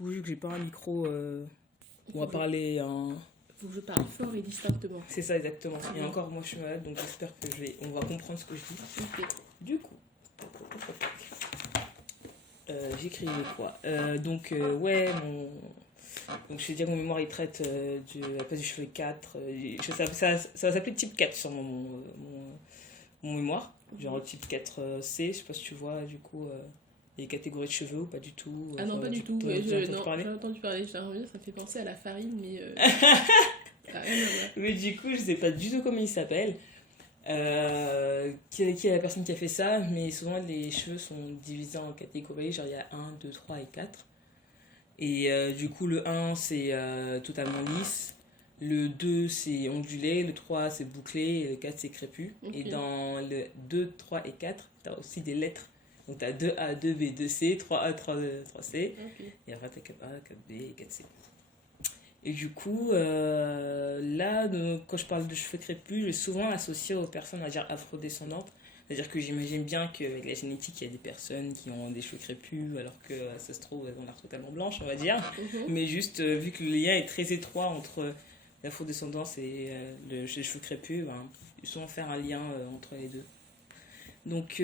Surtout vu que j'ai pas un micro on va parler en... Faut que je parle fort et distinctement. C'est ça exactement. Et encore moi je suis malade donc j'espère que on va comprendre ce que je dis. Ok. Du coup, j'écrivais quoi ouais, donc je vais dire que mon mémoire il traite de la place du cheveu 4. Ça va s'appeler type 4 sur mon mémoire. Genre type 4C, je sais pas si tu vois du coup les catégories de cheveux ou pas du tout. Ah non, pas du tout. J'ai J'ai entendu parler, ça fait penser à la farine, mais ça a rien à voir. Mais du coup, je sais pas du tout comment il s'appelle. Qui est la personne qui a fait ça, mais souvent les cheveux sont divisés en catégories, genre il y a 1, 2, 3 et 4. Et du coup, le 1 c'est totalement lisse, le 2 c'est ondulé, le 3 c'est bouclé, et le 4 c'est crépus. Okay. Et dans le 2, 3 et 4, t'as aussi des lettres. Donc t'as 2A, 2B, 2C, 3A, 3C. Okay. Et après t'as 4A, 4B et 4C. Et du coup, là, quand je parle de cheveux crépus, je vais souvent associer aux personnes, on va dire, afrodescendantes. C'est-à-dire que j'imagine bien qu'avec la génétique, il y a des personnes qui ont des cheveux crépus, alors que ça se trouve, elles ont l'air totalement blanches, on va dire. Mais juste, vu que le lien est très étroit entre l'afrodescendance et les cheveux crépus, ben, ils souvent faire un lien entre les deux. Donc,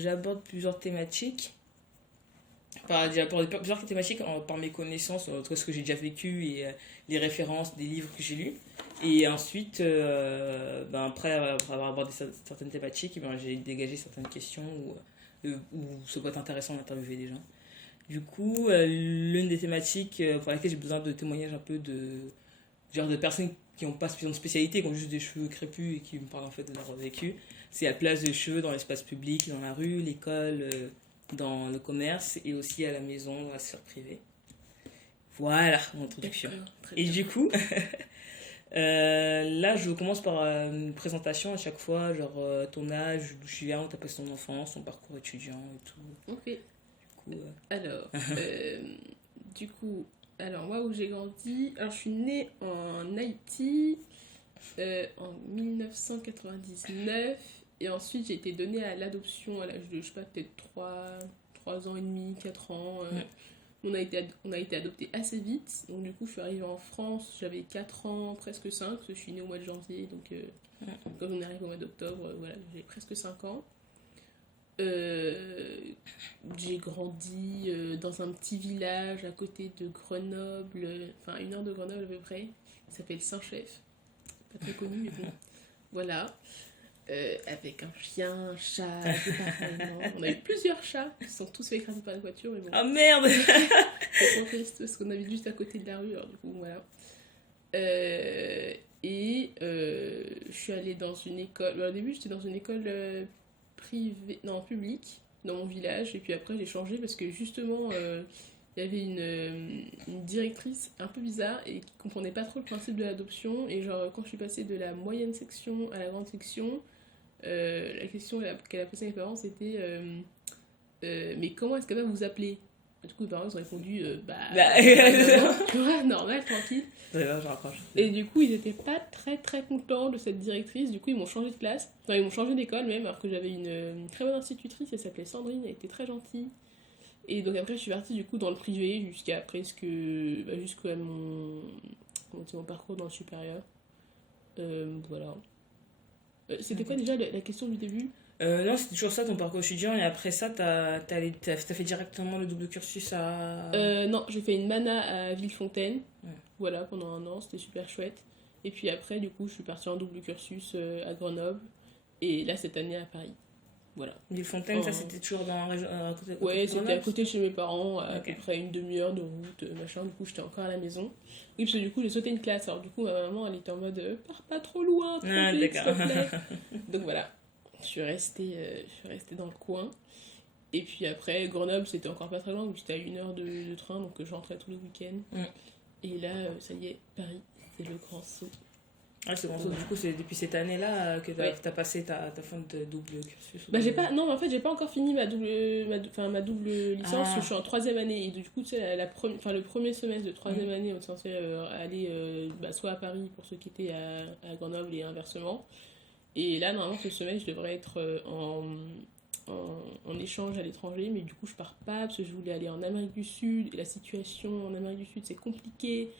j'aborde plusieurs thématiques. J'aborde plusieurs thématiques par mes connaissances, entre ce que j'ai déjà vécu et les références des livres que j'ai lus. Et ensuite, après avoir abordé certaines thématiques, j'ai dégagé certaines questions où ça peut être intéressant d'interviewer des gens. Du coup, l'une des thématiques pour laquelle j'ai besoin de témoignages un peu de personnes qui n'ont pas de spécialité, qui ont juste des cheveux crépus et qui me parlent en fait de leur vécu, c'est la place des cheveux dans l'espace public, dans la rue, l'école, dans le commerce et aussi à la maison, dans la sphère privée. Voilà mon introduction. Et du coup, là je commence par une présentation à chaque fois, genre ton âge, d'où tu viens, où tu as passé ton enfance, ton parcours étudiant et tout. Ok. Du coup, alors moi où j'ai grandi, alors je suis née en Haïti en 1999 et ensuite j'ai été donnée à l'adoption à l'âge de, je sais pas, peut-être 3 ans et demi, 4 ans. On a été adoptés assez vite, donc du coup je suis arrivée en France, j'avais 4 ans, presque 5, parce que je suis née au mois de janvier, donc quand on arrive au mois d'octobre, voilà, j'ai presque 5 ans. J'ai grandi dans un petit village à côté de Grenoble, enfin 1 heure de Grenoble à peu près, qui s'appelle Saint-Chef, pas très connu mais bon, voilà. Avec un chien, un chat, des parents. On a eu plusieurs chats qui sont tous fait écraser par la voiture, mais bon. Ah merde. C'est trop triste parce qu'on habite juste à côté de la rue, alors du coup voilà. Je suis allée dans une école. Au début, j'étais dans une école publique, dans mon village, et puis après j'ai changé parce que justement il y avait une directrice un peu bizarre et qui comprenait pas trop le principe de l'adoption, et genre quand je suis passée de la moyenne section à la grande section, la question qu'elle a posée à mes parents c'était mais comment est-ce qu'elle va vous appeler? Du coup, mes parents ils ont répondu tu vois, normal, tranquille. Et du coup, ils étaient pas très très contents de cette directrice. Du coup, ils m'ont changé de classe. Enfin, ils m'ont changé d'école même, alors que j'avais une très bonne institutrice. Elle s'appelait Sandrine, elle était très gentille. Et donc après, je suis partie du coup dans le privé jusqu'à mon parcours dans le supérieur. Voilà. C'était quoi déjà la question du début? Non, c'était toujours ça ton parcours étudiant, et après ça, t'as fait directement le double cursus à... Non, j'ai fait une mana à Villefontaine, voilà, pendant 1 an, c'était super chouette. Et puis après, du coup, je suis partie en double cursus à Grenoble, et là, cette année à Paris. Voilà. Villefontaine, ça c'était toujours dans la région à côté de Ouais, c'était à côté de chez mes parents, à Okay. peu près une demi-heure de route, machin. Du coup, j'étais encore à la maison. Oui, parce que du coup, j'ai sauté une classe. Alors, du coup, ma maman, elle était en mode pars pas trop loin, trop vite, s'il te plaît. Donc voilà, je suis restée dans le coin. Et puis après, Grenoble, c'était encore pas très loin, donc j'étais à 1 heure de train, donc je rentrais tous les week-ends. Et là, ça y est, Paris, c'est le grand saut. Ah, c'est bon, du coup, c'est depuis cette année-là que t'as passé ta fin de double cursus. En fait, j'ai pas encore fini ma double licence, parce que je suis en 3e année. Et du coup, tu sais, le premier semestre de 3e année, on est censé aller soit à Paris pour ceux qui étaient à Grenoble et inversement. Et là, normalement, ce semestre, je devrais être en échange à l'étranger, mais du coup je pars pas parce que je voulais aller en Amérique du Sud et la situation en Amérique du Sud c'est compliqué.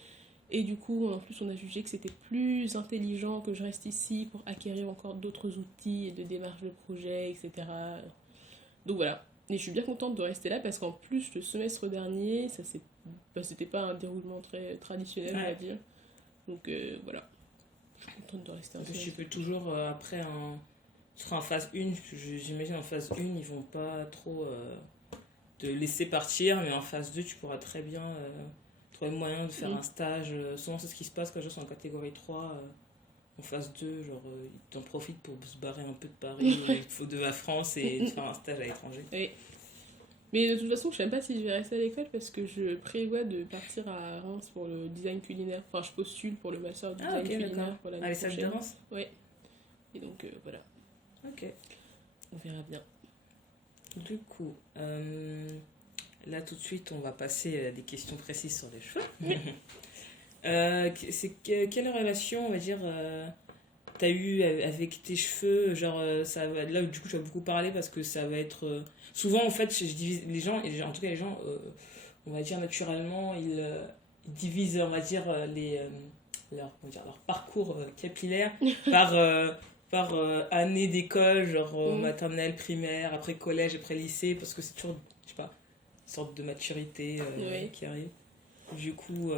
Et du coup, en plus, on a jugé que c'était plus intelligent que je reste ici pour acquérir encore d'autres outils et de démarches de projet, etc. Donc voilà. Et je suis bien contente de rester là parce qu'en plus, le semestre dernier, c'était pas un déroulement très traditionnel, on va dire. Donc voilà. Je suis contente de rester un peu. Tu peux toujours, après, tu seras en phase 1, j'imagine en phase 1, ils vont pas trop te laisser partir, mais en phase 2, tu pourras très bien trouver moyen de faire un stage. Souvent, c'est ce qui se passe quand je suis en catégorie 3. En phase 2, genre, ils t'en profitent pour se barrer un peu de Paris, de la France et de faire un stage à l'étranger. Oui. Mais de toute façon, je ne sais même pas si je vais rester à l'école parce que je prévois de partir à Reims pour le design culinaire. Enfin, je postule pour le master du design culinaire pour l'année prochaine. Les stages de Reims. Oui. Et donc, voilà. Ok. On verra bien. Du coup, là tout de suite, on va passer à des questions précises sur les cheveux. Quelle relation, on va dire, t'as eu avec tes cheveux? Genre, là, du coup, tu vas beaucoup parler parce que ça va être... souvent, en fait, je divise les gens, et en tout cas, les gens, on va dire, naturellement, ils divisent, on va dire, leur parcours capillaire par année d'école, genre maternelle, primaire, après collège, après lycée, parce que c'est toujours, je sais pas, une sorte de maturité qui arrive. Du coup,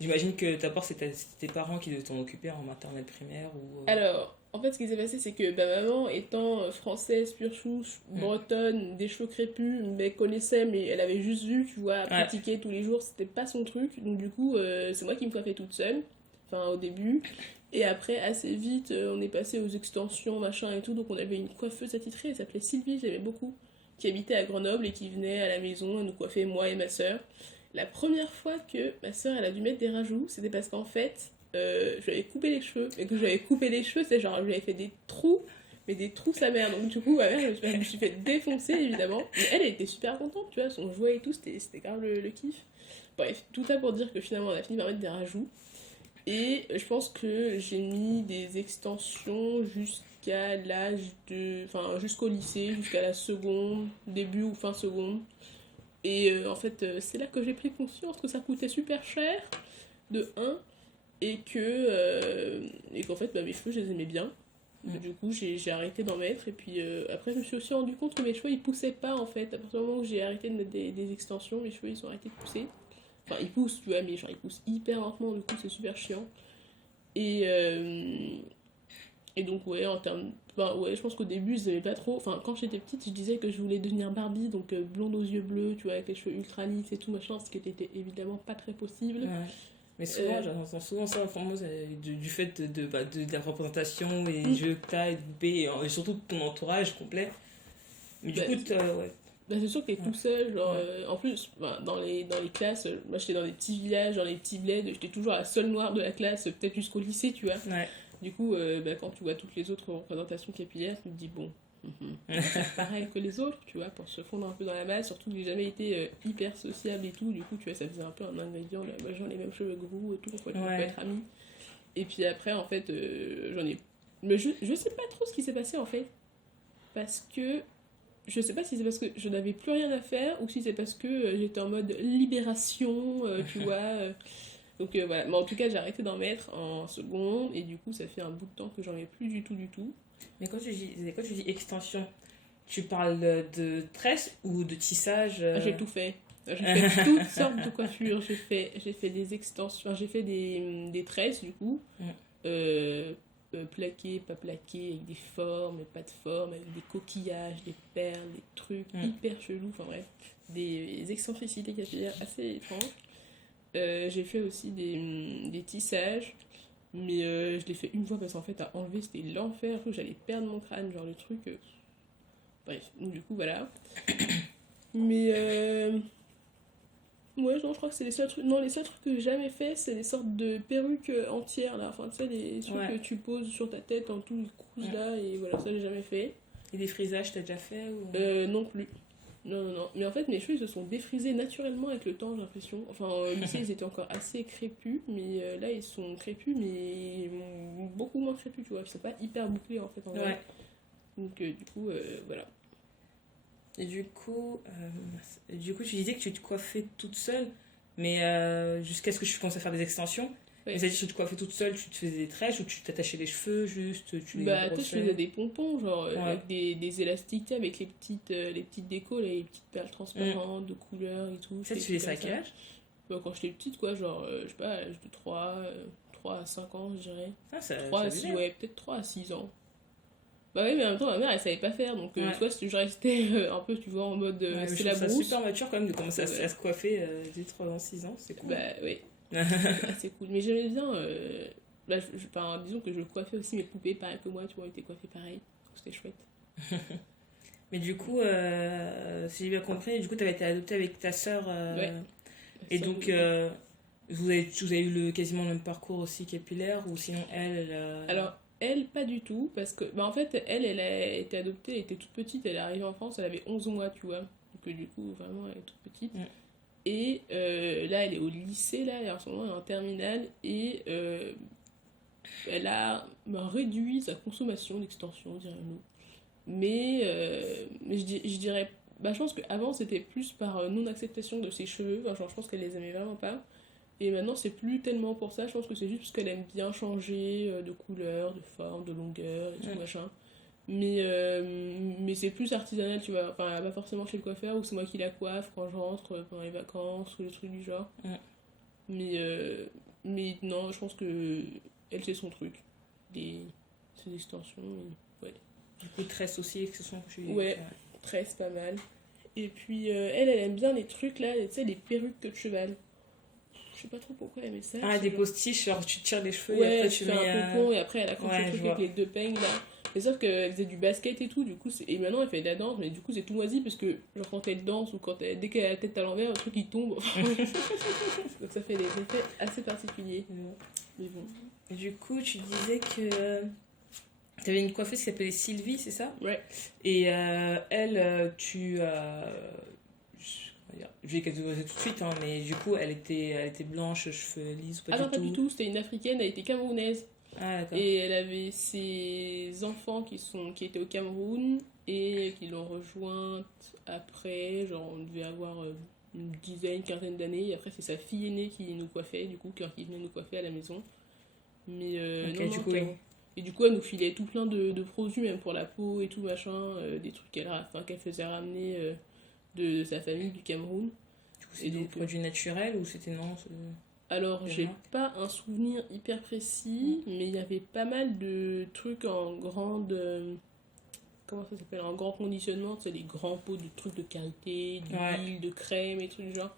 j'imagine que d'abord c'était tes parents qui devaient t'en occuper en maternelle, primaire ou... Alors, en fait, ce qui s'est passé, c'est que maman, étant française, pure souche, bretonne, des cheveux crépus, mais connaissait, mais elle avait juste vu, tu vois, pratiquer tous les jours, c'était pas son truc. Donc, du coup, c'est moi qui me coiffais toute seule, enfin, au début. Et après, assez vite, on est passé aux extensions, machin et tout. Donc, on avait une coiffeuse attitrée, elle s'appelait Sylvie, j'aimais beaucoup, qui habitait à Grenoble et qui venait à la maison, elle nous coiffait, moi et ma soeur. La première fois que ma soeur, elle a dû mettre des rajouts, c'était parce qu'en fait, je lui avais coupé les cheveux. Et que je lui avais coupé les cheveux, c'est genre, je lui avais fait des trous, mais des trous sa mère. Donc, du coup, ma mère, je me suis fait défoncer, évidemment. Mais elle était super contente, tu vois, son jouet et tout, c'était grave le kiff. Bref, tout ça pour dire que finalement, on a fini par mettre des rajouts. Et je pense que j'ai mis des extensions jusqu'à l'âge de... Enfin, jusqu'au lycée, jusqu'à la seconde, début ou fin seconde. Et en fait, c'est là que j'ai pris conscience que ça coûtait super cher, de 1, et qu'en fait, mes cheveux, je les aimais bien. Du coup, j'ai arrêté d'en mettre. Et puis après, je me suis aussi rendu compte que mes cheveux, ils poussaient pas, en fait. À partir du moment où j'ai arrêté de mettre des extensions, mes cheveux, ils ont arrêté de pousser. Enfin, ils poussent, tu vois, mais genre, ils poussent hyper lentement, du coup, c'est super chiant. Et donc, ouais, en termes... je pense qu'au début, je n'aimais pas trop... Enfin, quand j'étais petite, je disais que je voulais devenir Barbie, donc blonde aux yeux bleus, tu vois, avec les cheveux ultra lisses et tout, machin, ce qui était évidemment pas très possible. Ouais. Mais souvent, j'entends souvent ça, enfin, moi, du fait de la représentation, et jeux que t'as, et surtout de ton entourage complet. Mais du coup, ouais. C'est sûr que t'es tout seul, genre, en plus, dans les classes, moi j'étais dans des petits villages, dans les petits bleds, j'étais toujours la seule noire de la classe, peut-être jusqu'au lycée, tu vois. Ouais. Du coup, quand tu vois toutes les autres représentations capillaires, tu te dis, bon, on va faire pareil que les autres, tu vois, pour se fondre un peu dans la masse, surtout que j'ai jamais été hyper sociable et tout, du coup, tu vois, ça faisait un peu un ingrédient, là, genre les mêmes cheveux gros et tout, on peut être amis. Et puis après, en fait, j'en ai... Mais je sais pas trop ce qui s'est passé, en fait, parce que... Je sais pas si c'est parce que je n'avais plus rien à faire ou si c'est parce que j'étais en mode libération, tu vois. Donc voilà, mais en tout cas j'ai arrêté d'en mettre en seconde et du coup ça fait un bout de temps que j'en mets plus du tout. Mais quand tu dis extension, tu parles de tresse ou de tissage J'ai tout fait. J'ai fait toutes sortes de coiffures. J'ai fait des extensions, j'ai fait des tresses du coup. Plaqué, pas plaqué, avec des formes, pas de formes, avec des coquillages, des perles, des trucs hyper chelous, enfin bref, des excentricités capillaires assez étranges. J'ai fait aussi des tissages, mais je l'ai fait une fois parce qu'en fait à enlever c'était l'enfer, j'allais perdre mon crâne, genre le truc. Bref, donc du coup voilà. Mais ouais, non, je crois que c'est les seuls trucs. Non, les seuls trucs que j'ai jamais fait, c'est des sortes de perruques entières là. Enfin, tu sais, les trucs que tu poses sur ta tête en tout, les couches là, et voilà, ça j'ai jamais fait. Et des frisages, t'as déjà fait ou... Non plus. Non. Mais en fait, mes cheveux ils se sont défrisés naturellement avec le temps, j'ai l'impression. Enfin, au lycée, ils étaient encore assez crépus, mais là, ils sont crépus, mais beaucoup moins crépus, tu vois. C'est pas hyper bouclé en fait en vrai. Donc, du coup, voilà. Et du coup, tu disais que tu te coiffais toute seule, mais jusqu'à ce que tu commences à faire des extensions. Ouais. Mais c'est-à-dire que tu te coiffais toute seule, tu te faisais des trèches ou tu t'attachais les cheveux juste, tu les Bah, toi, je faisais brossais. des pompons, genre, Ouais. avec des élastiques, tu sais, avec les petites décos, là, les petites perles Mm. transparentes, de couleurs et tout. Je Ça, tu faisais faisais des ça à trucs quel comme âge? Bah, quand j'étais petite, quoi, genre, je sais pas, à l'âge de 3 à 5 ans, je dirais. Ah, 3 ça à 6, faisait. ouais, peut-être 3 à 6 ans. Bah oui, mais en même temps, ma mère, elle savait pas faire, donc, Ouais. tu vois, je restais un peu, tu vois, en mode, Ouais, mais je c'est trouve la ça brousse. super mature quand même de commencer Ouais. à se coiffer dès 3 ans, 6 ans, c'est cool. Bah, oui, c'est assez cool. Mais j'aimais bien, bah, enfin, disons que je coiffais aussi mes poupées, pareil que moi, tu vois, elles étaient coiffées pareil, donc c'était chouette. Mais du coup, si j'ai bien compris, du coup, tu avais été adoptée avec ta sœur. Ouais. Et Ça, donc, oui. vous avez eu quasiment le même parcours aussi capillaire ou sinon elle. Alors, elle, pas du tout, parce que, bah, en fait, elle a été adoptée, elle était toute petite, elle est arrivée en France, elle avait 11 mois, tu vois. Donc, du coup, vraiment, elle est toute petite. Mm. Et là, elle est au lycée, là, et en ce moment, elle est en terminale, et elle a réduit sa consommation d'extension, dirais-nous. Mais je dirais, bah, je pense qu'avant, c'était plus par non-acceptation de ses cheveux, enfin, genre, je pense qu'elle les aimait vraiment pas. Et maintenant, c'est plus tellement pour ça, je pense que c'est juste parce qu'elle aime bien changer de couleur, de forme, de longueur et tout Mm. machin. Mais c'est plus artisanal, tu vois. Enfin, elle va pas forcément chez le coiffeur ou c'est moi qui la coiffe quand je rentre pendant les vacances ou des trucs du genre. Mm. Mais, euh, mais non, je pense que elle c'est son truc. Ses extensions, ouais. Du coup, tresse aussi, que ce soit. Ouais, tresse pas mal. Et puis elle aime bien les trucs là, tu sais, les perruques queue de cheval. Je sais pas trop pourquoi elle aimait ça. Ah, c'est des genre- postiches, genre tu tires les cheveux et Ouais, après tu tu fais mets. un pompon et après elle accroche Ouais, le je truc vois. avec les deux peignes là. Mais sauf qu'elle faisait du basket et tout, du coup, et maintenant elle fait de la danse, mais du coup c'est tout moisi parce que, genre, quand elle danse ou dès qu'elle a la tête à l'envers, le truc il tombe. Donc ça fait des effets assez particuliers. Mais bon. Et du coup, tu disais que tu avais une coiffeuse qui s'appelait Sylvie, c'est ça? Ouais. Et elle, je vais catégoriser tout de suite, hein, mais du coup, elle était blanche, cheveux lisses, pas Ah du non, pas du tout. tout, c'était une africaine, elle était camerounaise. Ah, d'accord. Et elle avait ses enfants qui étaient au Cameroun et qui l'ont rejointe après, genre on devait avoir une dizaine, quinzaine d'années. Et après, c'est sa fille aînée qui nous coiffait, du coup, qui venait nous coiffer à la maison. Mais Ok, non, du non, coup, oui. Et du coup, elle nous filait tout plein de produits, même pour la peau et tout machin, des trucs qu'elle faisait ramener de sa famille du Cameroun. Du coup, c'est Et des donc, produits naturels ou c'était non? alors, Il y j'ai en a. pas un souvenir hyper précis, mais il y avait pas mal de trucs en grande. Comment ça s'appelle? En grand conditionnement, c'est les grands pots de trucs de karité, Ouais. d'huile, de crème et trucs du genre.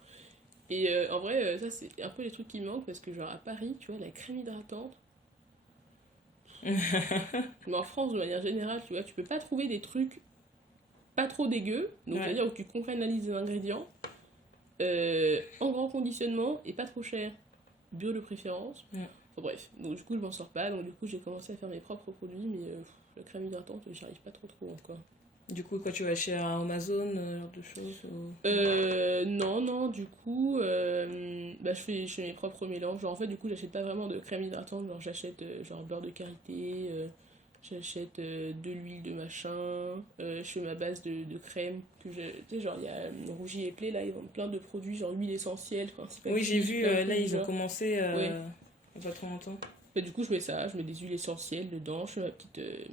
Et en vrai, ça, c'est un peu les trucs qui me manquent parce que, genre, à Paris, tu vois, la crème hydratante. Mais en France, de manière générale, tu vois, tu peux pas trouver des trucs pas trop dégueux. Donc, Ouais. c'est-à-dire où tu comprennes la liste des ingrédients. En grand conditionnement et pas trop cher. Bio de préférence. Ouais. Enfin bref, donc du coup je m'en sors pas, donc du coup j'ai commencé à faire mes propres produits, mais la crème hydratante j'y arrive pas trop encore. Du coup, quand tu vas chez Amazon, ce genre de choses Non, du coup bah, je fais mes propres mélanges. Genre en fait du coup j'achète pas vraiment de crème hydratante, genre j'achète genre beurre de karité, j'achète de l'huile de machin, je fais ma base de crème, tu sais genre il y a Rougi et Play là, ils vendent plein de produits genre huile essentielle, principalement. Oui, j'ai vu, plein de là, trucs du ils ont genre. commencé Ouais. il y a pas trop longtemps. Bah, du coup, je mets ça, je mets des huiles essentielles dedans, je fais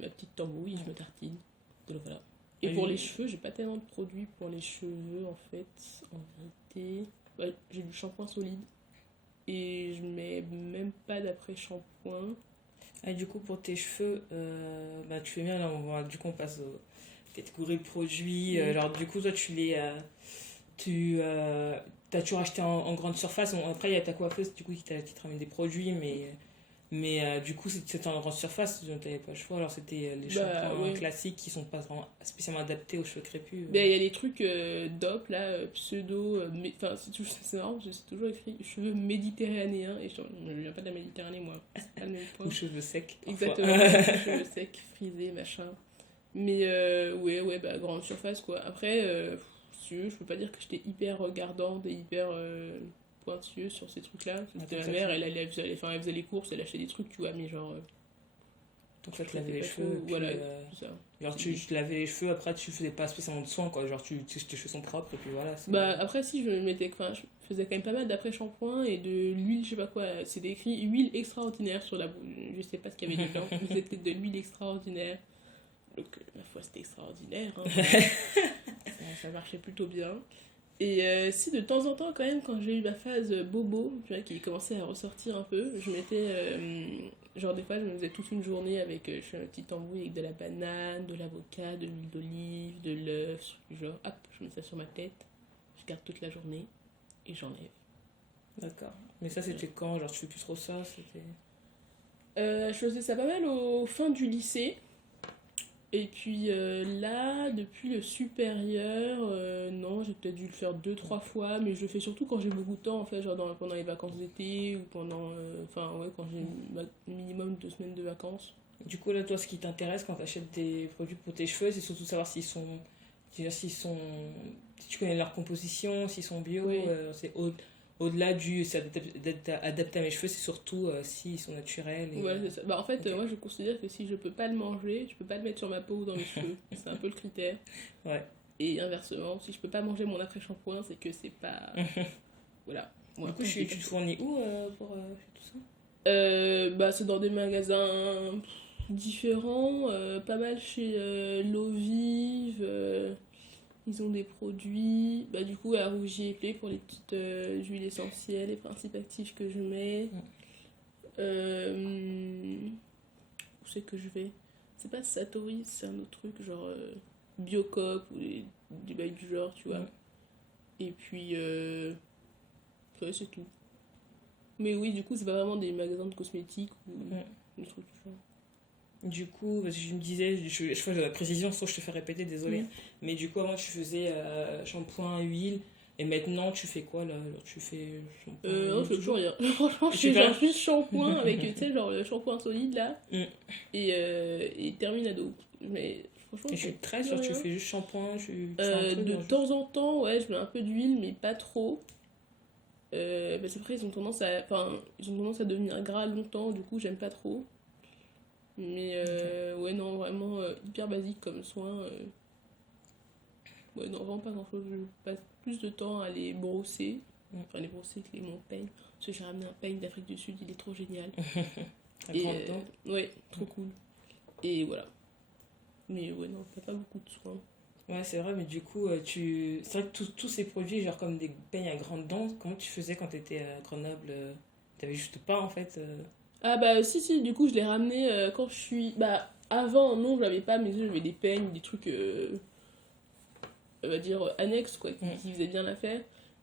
ma petite tambouille et je me tartine. Donc voilà. Et pour les cheveux, j'ai pas tellement de produits pour les cheveux en fait. En vérité, bah, j'ai du shampoing solide et je mets même pas d'après-shampoing. Ah, du coup, pour tes cheveux, bah, tu fais bien, là, du coup, on passe aux catégories de produits. Alors, du coup, toi, t'as toujours acheté en grande surface. Bon, après, il y a ta coiffeuse, du coup, qui te ramène des produits, mais du coup, c'était en grande surface, donc t'avais pas le choix. Alors, c'était les Bah, shampoings ouais. classiques qui sont pas vraiment spécialement adaptés aux cheveux crépus. Ben, il y a des trucs DOP là, pseudo. Enfin, c'est marrant parce que c'est toujours écrit cheveux méditerranéens et je ne viens pas de la Méditerranée moi. C'est pas le même point. Ou cheveux secs. Parfois. Exactement, cheveux secs, frisés, machin. Mais ouais, bah grande surface quoi. Après, si tu veux, je peux pas dire que j'étais hyper regardante et hyper pointilleuse sur ces trucs-là. Parce que Ah, ma tout à mère, fait. elle faisait les courses, elle achetait des trucs, tu vois, mais genre Donc ça te Je lavait les mettais pas cheveux. trop, Et puis, voilà, tout ça. genre tu te lavais les cheveux, après tu faisais pas spécialement de soin, quoi. Genre tes cheveux sont propres et puis voilà. Bah après si je mettais, enfin je faisais quand même pas mal d'après-shampoing et de l'huile, je sais pas quoi, c'était écrit huile extraordinaire sur la boule, je sais pas ce qu'il y avait dedans, mais c'était de l'huile extraordinaire. Donc ma foi c'était extraordinaire, hein, ça marchait plutôt bien. Et si de temps en temps quand même quand j'ai eu ma phase bobo, tu vois, qui commençait à ressortir un peu, je mettais, genre des fois je me faisais toute une journée avec, je fais un petit embouille avec de la banane, de l'avocat, de l'huile d'olive, de l'œuf, genre hop, je mets ça sur ma tête, je garde toute la journée et j'enlève. D'accord. Mais ça, c'était quand? Genre, tu fais plus trop ça? C'était... Je faisais ça pas mal au fin du lycée. Et puis là, depuis le supérieur, non, j'ai peut-être dû le faire 2-3 fois, mais je le fais surtout quand j'ai beaucoup de temps, en fait, genre pendant les vacances d'été ou pendant. Enfin, ouais, quand j'ai minimum 2 semaines de vacances. Du coup, là, toi, ce qui t'intéresse quand t'achètes des produits pour tes cheveux, c'est surtout savoir s'ils sont... je veux dire, s'ils sont... Si tu connais leur composition, s'ils sont bio, Oui. c'est au-delà du... C'est d'être adapté à mes cheveux, c'est surtout s'ils sont naturels. Et, Ouais, c'est ça. Bah, en fait, ok. moi, je considère que si je peux pas le manger, je peux pas le mettre sur ma peau ou dans mes cheveux. C'est un peu le critère. Ouais. Et inversement, si je peux pas manger mon après-shampoing, c'est que c'est pas. Voilà. Moi, Du coup, après, je dis tu pas te ça. fournis où pour tout ça? Bah, c'est dans des magasins différents, pas mal chez L'Eau Vive, ils ont des produits, bah, du coup à Rougier et Play pour les petites huiles essentielles, les principes actifs que je mets. Où c'est que je vais? C'est pas Satori, c'est un autre truc, genre Biocop ou des bails du genre, tu vois. Ouais. Et puis, ouais, c'est tout. Mais oui, du coup, c'est pas vraiment des magasins de cosmétiques ou Ouais. des trucs du genre. Du coup, parce que je me disais, je fais de la précision, sauf que je te fais répéter, désolé. Mm. Mais du coup, avant, tu faisais shampoing, huile, et maintenant, tu fais quoi là? Alors, tu fais shampoing, Non, je huile fais toujours rien. Franchement, je Tu fais fais genre rien? juste shampoing avec, tu sais, genre le shampoing solide là. Mm. Et terminado. Mais franchement, Et je tu fais tresses, plus genre, tu rien. fais juste shampoing, tu fais un truc, De genre, temps en temps, ouais, je mets un peu d'huile, mais pas trop. Parce qu'après, ils ont tendance à devenir gras longtemps, du coup, j'aime pas trop. Mais ouais, non, vraiment hyper basique comme soin. Ouais, non, vraiment pas grand chose. Je passe plus de temps à les brosser. Mm. Enfin, les brosser avec mon peigne. Parce que j'ai ramené un peigne d'Afrique du Sud, il est trop génial. à Et, grande dent. ouais, trop cool. Et voilà. Mais ouais, non, pas beaucoup de soins. Ouais, c'est vrai, mais du coup, c'est vrai que tous ces produits, genre comme des peignes à grande dent, comment tu faisais quand t'étais à Grenoble? T'avais juste pas en fait. Ah bah si, du coup, je l'ai ramené quand je suis... Bah, avant, non, je l'avais pas, mais j'avais des peignes, des trucs, on va dire, annexes, quoi, qui faisaient bien l'affaire.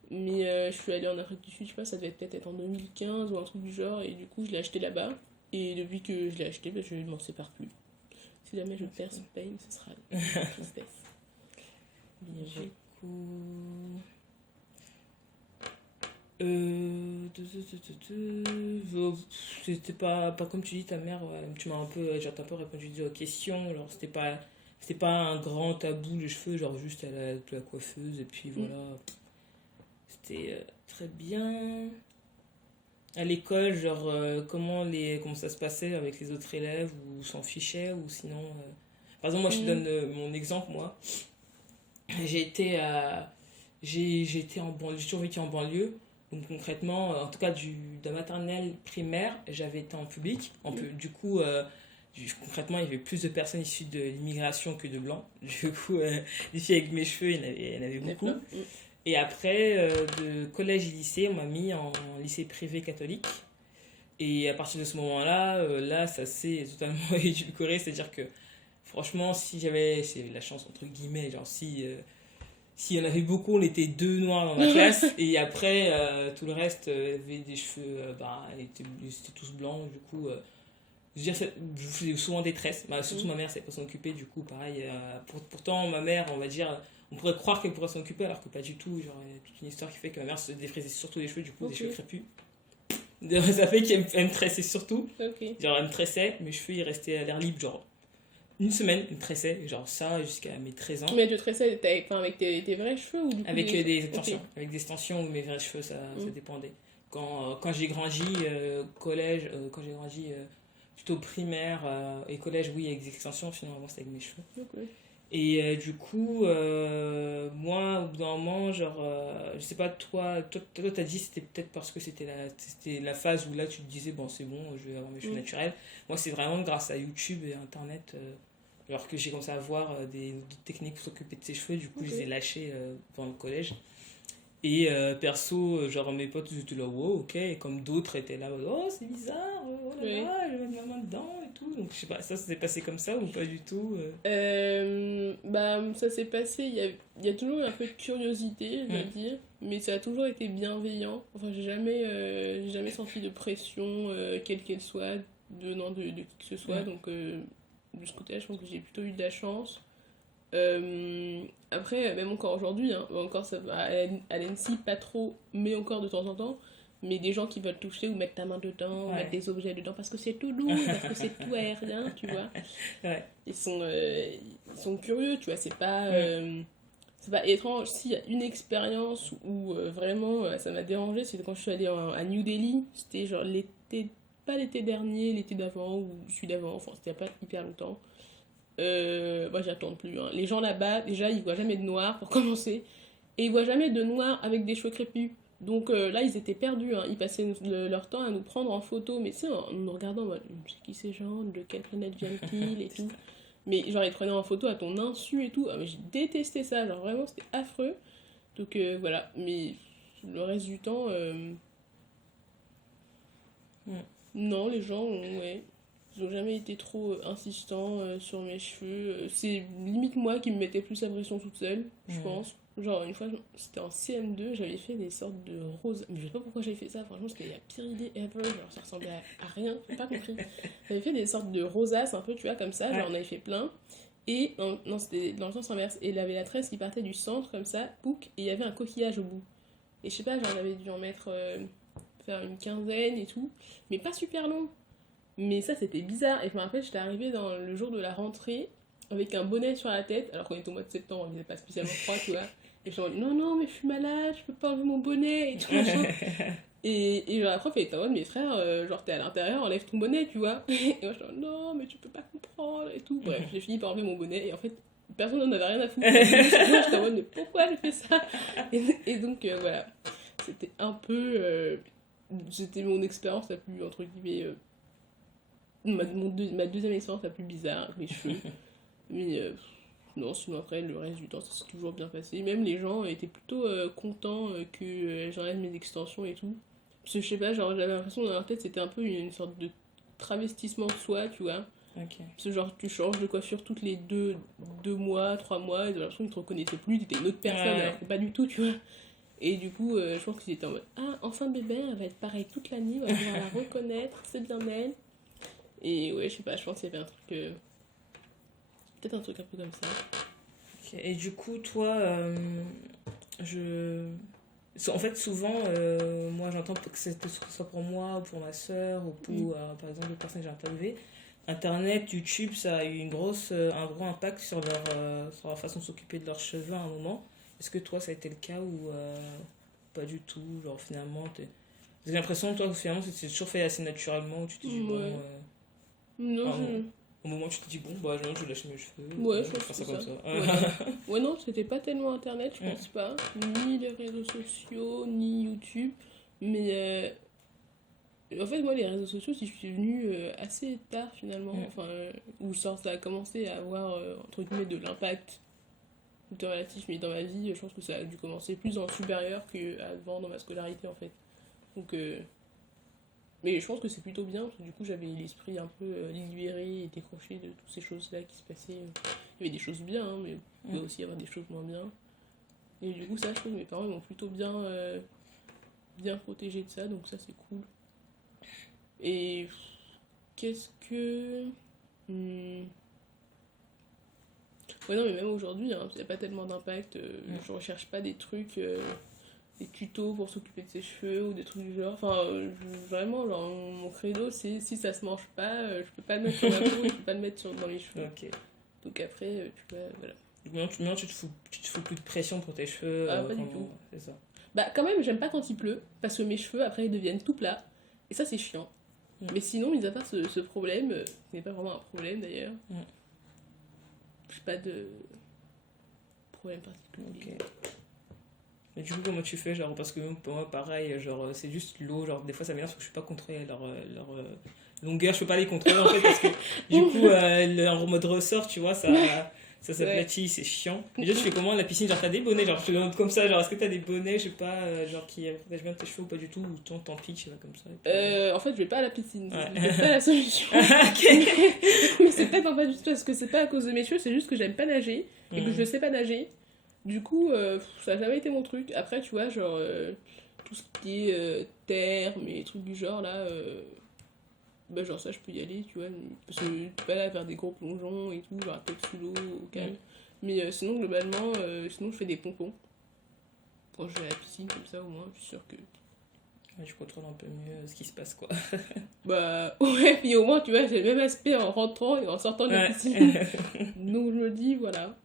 Mais je suis allée en Afrique du Sud, je sais pas, ça devait peut-être être en 2015 ou un truc du genre, et du coup, je l'ai acheté là-bas. Et depuis que je l'ai acheté, bah, je ne m'en sépare plus. Si jamais je perds ce peigne, ce sera une tristesse. Bien Du joué. coup. C'était pas comme tu dis, ta mère, ouais, tu m'as un peu, genre, t'as un peu répondu aux questions, genre, c'était pas un grand tabou, les cheveux, genre, juste à la coiffeuse, et puis voilà. C'était très bien. À l'école, genre, comment ça se passait avec les autres élèves, ou s'en fichaient, ou sinon. Par exemple, moi, je te donne mon exemple, moi. J'ai été à. J'ai été en banlieue, j'ai toujours vécu en banlieue. Donc concrètement, en tout cas de la maternelle primaire, j'avais été en public. Du coup, concrètement, il y avait plus de personnes issues de l'immigration que de blancs. Du coup, les filles avec mes cheveux, il y en avait beaucoup. Et après, de collège et lycée, on m'a mis en lycée privé catholique. Et à partir de ce moment-là, là, ça s'est totalement édulcoré. C'est-à-dire que, franchement, si j'avais la chance, entre guillemets, genre s'il y en avait beaucoup, on était 2 noirs dans la classe. Et après, tout le reste avait des cheveux, ils étaient tous blancs. Du coup, je veux dire, je faisais souvent des tresses. Surtout ma mère, savait pas s'en occuper. Du coup, pareil. Pourtant, ma mère, on va dire, on pourrait croire qu'elle pourrait s'en occuper, alors que pas du tout. Genre, il y a toute une histoire qui fait que ma mère se défrisait surtout les cheveux, du coup, des cheveux crépus. Ça fait qu'elle me tressait surtout. Genre, elle me tressait, mes cheveux, ils restaient à l'air libre, genre. Une semaine, il me tressait, genre ça, jusqu'à mes 13 ans. Mais tu tressais avec tes vrais cheveux ou du coup Avec des extensions. Avec des extensions ou mes vrais cheveux, ça dépendait. Quand j'ai grandi, collège, quand j'ai grandi, plutôt primaire et collège, oui, avec des extensions, finalement, c'était avec mes cheveux. Ok. Et du coup, moi, au bout d'un moment, genre, je sais pas, toi t'as dit c'était peut-être parce que c'était la phase où là tu te disais, bon, c'est bon, je vais avoir mes cheveux naturels. Moi, c'est vraiment grâce à YouTube et Internet, alors que j'ai commencé à voir d'autres techniques pour s'occuper de ses cheveux, du coup, je les ai lâchés pendant le collège. Et perso, genre mes potes ils étaient là, wow, ok, et comme d'autres étaient là, oh c'est bizarre, oh là là, je vais mettre ma main dedans et tout. Donc je sais pas, ça s'est passé comme ça ou pas du tout Bah, ça s'est passé, il y a toujours eu un peu de curiosité, je dois dire, mais ça a toujours été bienveillant. Enfin, j'ai jamais senti de pression, quelle qu'elle soit, venant de qui que ce soit, donc de ce côté-là, je pense que j'ai plutôt eu de la chance. Après, même encore aujourd'hui, hein, encore ça va à l'ENSI, pas trop, mais encore de temps en temps. Mais des gens qui veulent toucher ou mettre ta main dedans, mettre des objets dedans parce que c'est tout doux, parce que c'est tout aérien, tu vois. Ils sont curieux, tu vois. C'est pas étrange. S'il y a une expérience où vraiment ça m'a dérangé, c'est quand je suis allée à New Delhi. C'était genre l'été, pas l'été dernier, l'été d'avant ou celui d'avant, enfin c'était il n'y a pas hyper longtemps. Moi j'y attends plus. Hein. Les gens là-bas, déjà, ils voient jamais de noir pour commencer. Et ils voient jamais de noir avec des cheveux crépus. Donc là, ils étaient perdus. Hein. Ils passaient leur temps à nous prendre en photo. Mais tu sais, en nous regardant, moi, c'est qui ces gens, de quelle planète viennent-ils et tout. Mais genre, ils te prenaient en photo à ton insu et tout. Ah, mais j'ai détesté ça. Genre, vraiment, c'était affreux. Donc voilà. Mais le reste du temps, non, les gens, ouais. Ils ont jamais été trop insistants sur mes cheveux. C'est limite moi qui me mettais plus la pression toute seule, je pense. Genre, une fois, c'était en CM2, j'avais fait des sortes de roses. Mais je sais pas pourquoi j'avais fait ça, franchement, c'était la pire idée ever. Genre, ça ressemblait à rien, j'ai pas compris. J'avais fait des sortes de rosaces, un peu, tu vois, comme ça. Genre, on avait fait plein. Et, non, c'était dans le sens inverse. Et il avait la tresse qui partait du centre, comme ça, pouc, et il y avait un coquillage au bout. Et je sais pas, j'en avais dû en mettre, faire une quinzaine et tout. Mais pas super long. Mais ça, c'était bizarre. Et je me rappelle, j'étais arrivée dans le jour de la rentrée avec un bonnet sur la tête, alors qu'on était au mois de septembre, il faisait pas spécialement froid, tu vois. Et je me dis, non, non, mais je suis malade, je peux pas enlever mon bonnet et tout, machin. Et genre, la prof, elle était en mode, mes frères, genre, t'es à l'intérieur, enlève ton bonnet, tu vois. Et moi, je dis, non, mais tu peux pas comprendre et tout. Bref, j'ai fini par enlever mon bonnet, et en fait, personne n'en avait rien à foutre. J'étais en mode, mais pourquoi j'ai fait ça et donc, voilà. C'était un peu. C'était mon expérience la plus, entre guillemets. Ma deuxième expérience la plus bizarre avec mes cheveux. Mais non, sinon après, le reste du temps, ça s'est toujours bien passé. Même les gens étaient plutôt contents que j'enlève mes extensions et tout. Parce que je sais pas, genre j'avais l'impression dans leur tête, c'était un peu une sorte de travestissement de soi, tu vois. Okay. Parce que genre tu changes de coiffure toutes les deux mois, 3 mois, et j'ai l'impression qu'ils te reconnaissaient plus, t'étais une autre personne, alors que pas du tout, tu vois. Et du coup, je pense qu'ils étaient en mode, ah, enfin bébé, elle va être pareille toute la nuit, on va pouvoir la reconnaître, c'est bien elle. Et ouais, je sais pas, je pense qu'il y avait un truc. Peut-être un truc un peu comme ça. Okay. Et du coup, toi, en fait, souvent, moi j'entends que ce soit pour moi ou pour ma soeur ou pour, par exemple, les personnes que j'ai interviewées. Internet, YouTube, ça a eu un gros impact sur leur façon de s'occuper de leurs cheveux à un moment. Est-ce que toi, ça a été le cas ou pas du tout? Genre, finalement, j'ai l'impression, toi, finalement, c'est toujours fait assez naturellement où tu te dis, bon. Non, au moment où tu te dis, bon, bah, je lâche mes cheveux. Ouais, je pense faire ça que comme ça. ça. Ouais, non, c'était pas tellement internet, je pense pas. Ni les réseaux sociaux, ni YouTube. Mais en fait, moi, les réseaux sociaux, j'y suis venue assez tard finalement. Enfin, où ça a commencé à avoir, entre guillemets, de l'impact tout relatif. Mais dans ma vie, je pense que ça a dû commencer plus dans le supérieur qu'avant dans ma scolarité en fait. Donc. Mais je pense que c'est plutôt bien, parce que du coup j'avais l'esprit un peu libéré et décroché de toutes ces choses-là qui se passaient. Il y avait des choses bien, hein, mais il pouvait aussi y avoir des choses moins bien. Et du coup ça, je trouve que mes parents m'ont plutôt bien protégé de ça, donc ça c'est cool. Et qu'est-ce que... Ouais non, mais même aujourd'hui, hein, il n'y a pas tellement d'impact, je recherche pas des trucs... des tutos pour s'occuper de ses cheveux ou des trucs du genre. Enfin, vraiment, genre, mon credo, c'est si ça se mange pas, je peux pas le mettre sur ma peau, je peux pas le mettre dans mes cheveux. Okay. Donc après, tu vois, voilà. Maintenant, tu te fous plus de pression pour tes cheveux. Ah, pas du tout. C'est ça. Bah, quand même, j'aime pas quand il pleut, parce que mes cheveux, après, ils deviennent tout plats. Et ça, c'est chiant. Mais sinon, mis à part ce problème, qui n'est pas vraiment un problème d'ailleurs, j'ai pas de problème particulier. Ok. Mais du coup, comment tu fais, genre, parce que pour moi, pareil, genre, c'est juste l'eau, genre, des fois, ça m'énerve parce que je peux pas contrôler leur longueur, je peux pas les contrôler, en fait, parce que, du coup, leur mode ressort, tu vois, ça s'aplatit, c'est chiant. Déjà, tu fais comment, la piscine, genre, t'as des bonnets, genre, je te demande comme ça, genre, est-ce que t'as des bonnets, je sais pas, genre, qui protègent bien tes cheveux ou pas du tout, ou tant pis, je sais pas, comme ça. En fait, je vais pas à la piscine, Ouais. c'est pas la solution. Mais c'est peut-être en fait juste parce que c'est pas à cause de mes cheveux, c'est juste que j'aime pas nager, et que je sais pas nager. Du coup, ça a jamais été mon truc. Après, tu vois, genre, tout ce qui est terme et trucs du genre, là, bah, genre ça, je peux y aller, tu vois. Parce que tu peux pas là faire des gros plongeons et tout, genre tête sous l'eau, au calme. Mais sinon, globalement, sinon, je fais des pompons. Quand je vais à la piscine, comme ça, au moins, je suis sûre que... Ouais, je contrôle un peu mieux ce qui se passe, quoi. Bah, ouais, puis au moins, tu vois, j'ai le même aspect en rentrant et en sortant de la piscine. Donc, je me dis, voilà.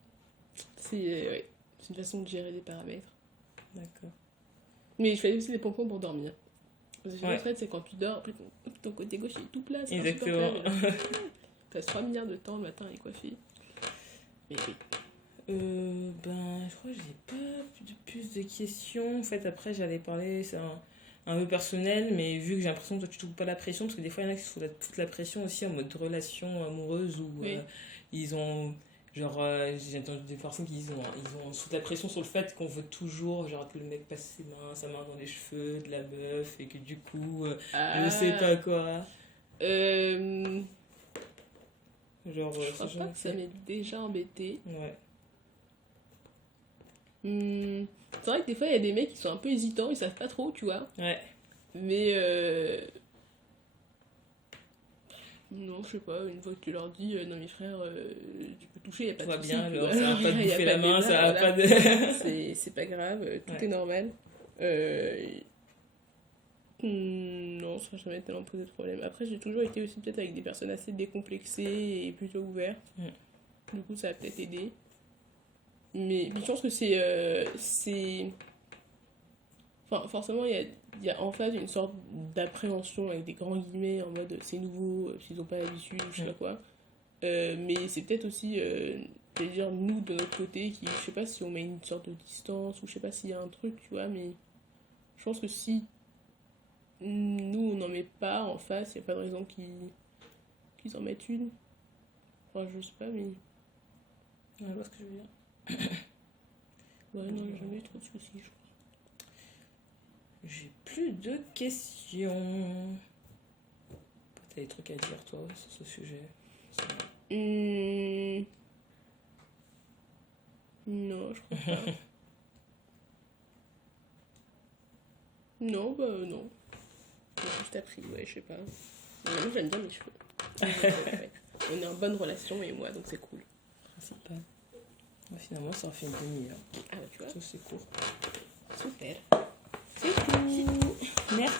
Ouais. C'est une façon de gérer les paramètres. D'accord. Mais je fais aussi des pompons pour dormir. Parce que en fait, c'est quand tu dors, après ton côté gauche est tout plat. Exactement. Tu passes 3 milliards de temps le matin à les coiffer. Mais oui. Je crois que j'ai pas plus de questions. En fait, après, j'allais parler, c'est un peu personnel, mais vu que j'ai l'impression que toi, tu trouves pas la pression, parce que des fois, il y en a qui se foutent toute la pression aussi en mode relation amoureuse où ils ont. Genre, j'ai entendu des personnes qui disent ils ont sous la pression sur le fait qu'on veut toujours genre, que le mec passe sa main dans les cheveux de la meuf et que du coup, je sais pas quoi. Genre, je crois pas que ça m'est déjà embêté. Ouais. C'est vrai que des fois, il y a des mecs qui sont un peu hésitants, ils savent pas trop, tu vois. Ouais. Mais non, je sais pas, une fois que tu leur dis non mes frères, tu peux toucher, y a pas de soucis. Bien, genre, ça va pas te bouffer la main, ça va pas de... c'est pas grave, tout est normal. Non, ça n'a jamais tellement posé de problème. Après, j'ai toujours été aussi peut-être avec des personnes assez décomplexées et plutôt ouvertes. Du coup, ça a peut-être aidé. Mais je pense que c'est... Enfin, forcément, il y a en face une sorte d'appréhension avec des grands guillemets en mode c'est nouveau, s'ils n'ont pas l'habitude ou je sais pas quoi. Mais c'est peut-être aussi, je veux dire, nous de notre côté, qui, je sais pas si on met une sorte de distance ou je sais pas s'il y a un truc, tu vois, mais je pense que si nous on n'en met pas en face, il n'y a pas de raison qu'ils en mettent une. Enfin, je sais pas, mais. Ouais, je vois ce que je veux dire. Ouais, non, j'ai jamais eu trop de soucis, je crois. J'ai plus de questions. T'as des trucs à dire, toi, sur ce sujet? Non, je crois pas. Non, bah non. J'ai juste appris, ouais, je sais pas. Mais moi, j'aime bien mes cheveux. Ouais. On est en bonne relation, et moi, donc c'est cool. Principal. Finalement, ça en fait une demi-heure. Ah, bah tu vois. Ça, c'est court. Super. C'est tout. Merci.